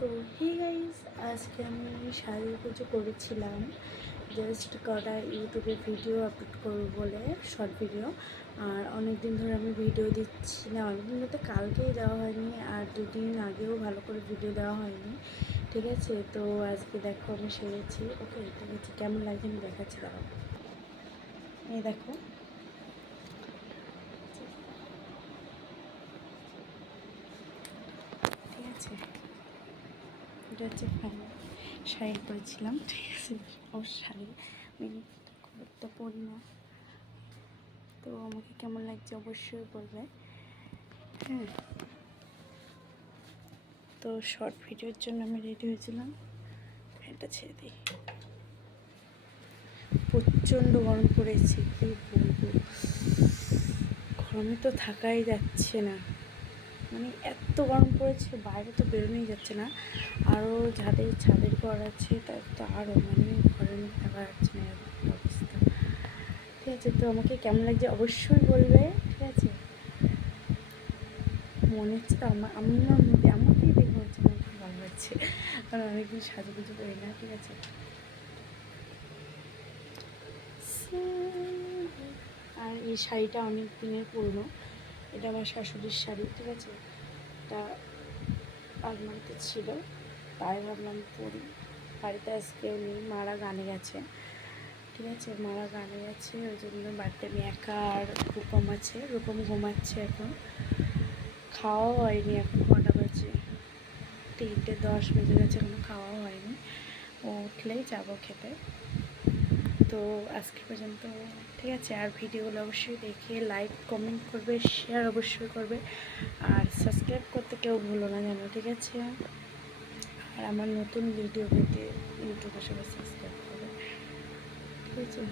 তো hey guys, আজকে আমি সাজুগুজু করেছিলাম জাস্ট কটা ইউটিউবে ভিডিও আপলোড করবো বলে, শর্ট ভিডিও। আর অনেক দিন ধরে আমি ভিডিও দিচ্ছি না, অনেকদিন বলতে কালকেই দেওয়া হয়নি, আর দুদিন আগেও ভালো করে ভিডিও দেওয়া হয়নি। ঠিক আছে, তো আজকে দেখো আমি সেরেছি। ওকে, ঠিক আছে, কেমন লাগছে আমি দেখাচ্ছি, দাঁড়াও। এই দেখো, ঠিক আছে, এটা হচ্ছে ফাইনাল শাড়ি পরেছিলাম। ঠিক আছে, ও শাড়ি আমি খুব একটা পরি না, তো আমাকে কেমন লাগছে অবশ্যই বলবে। হ্যাঁ, তো শর্ট ভিডিওর জন্য আমি রেডি হয়েছিলাম। এটা ছেড়ে দিই, প্রচণ্ড গরম পড়েছে, কি বলবো, গরমে তো থাকাই যাচ্ছে না, মানে এত গরম পড়েছে, বাইরে তো বেরোনোই যাচ্ছে না। আরও যাদের ছাদের ঘর আছে তার তো আরও, মানে ঘরের মধ্যে থাকা যাচ্ছে না, এরকম অবস্থা। ঠিক আছে, তো আমাকে কেমন লাগছে অবশ্যই বলবে। ঠিক আছে, মনে হচ্ছে তো আমার মধ্যে আমাকেই দেখে হচ্ছে আমার খুব ভালো লাগছে, কারণ অনেকদিন সাজুগুজু করি না। ঠিক আছে, আর এই শাড়িটা অনেক দিনের পুরনো, এটা আমার শাশুড়ির শাড়ি। ঠিক আছে, এটা আলমারিতে ছিল, তাই ভাবলাম পরি। বাড়িতে আজকেও নেই, মারা গানে গেছে। ঠিক আছে, মারা গানে গেছে, ওই জন্য বাড়িতে আমি একা, আর রূপম আছে, রূপম ঘুমাচ্ছে এখন, খাওয়াও হয়নি। এখন কটা বাজে, 3:10 বেজে গেছে, এখনো খাওয়াও হয়নি, ও উঠলেই যাবো খেতে। তো আজকে পর্যন্ত, ঠিক আছে। আর ভিডিওগুলো অবশ্যই দেখে লাইক কমেন্ট করবে, শেয়ার অবশ্যই করবে, আর সাবস্ক্রাইব করতে কেউ ভুলো না জানো। ঠিক আছে, আর আমার নতুন ভিডিও পেতে ইউটিউবে সবাই সাবস্ক্রাইব করবে। ঠিক আছে।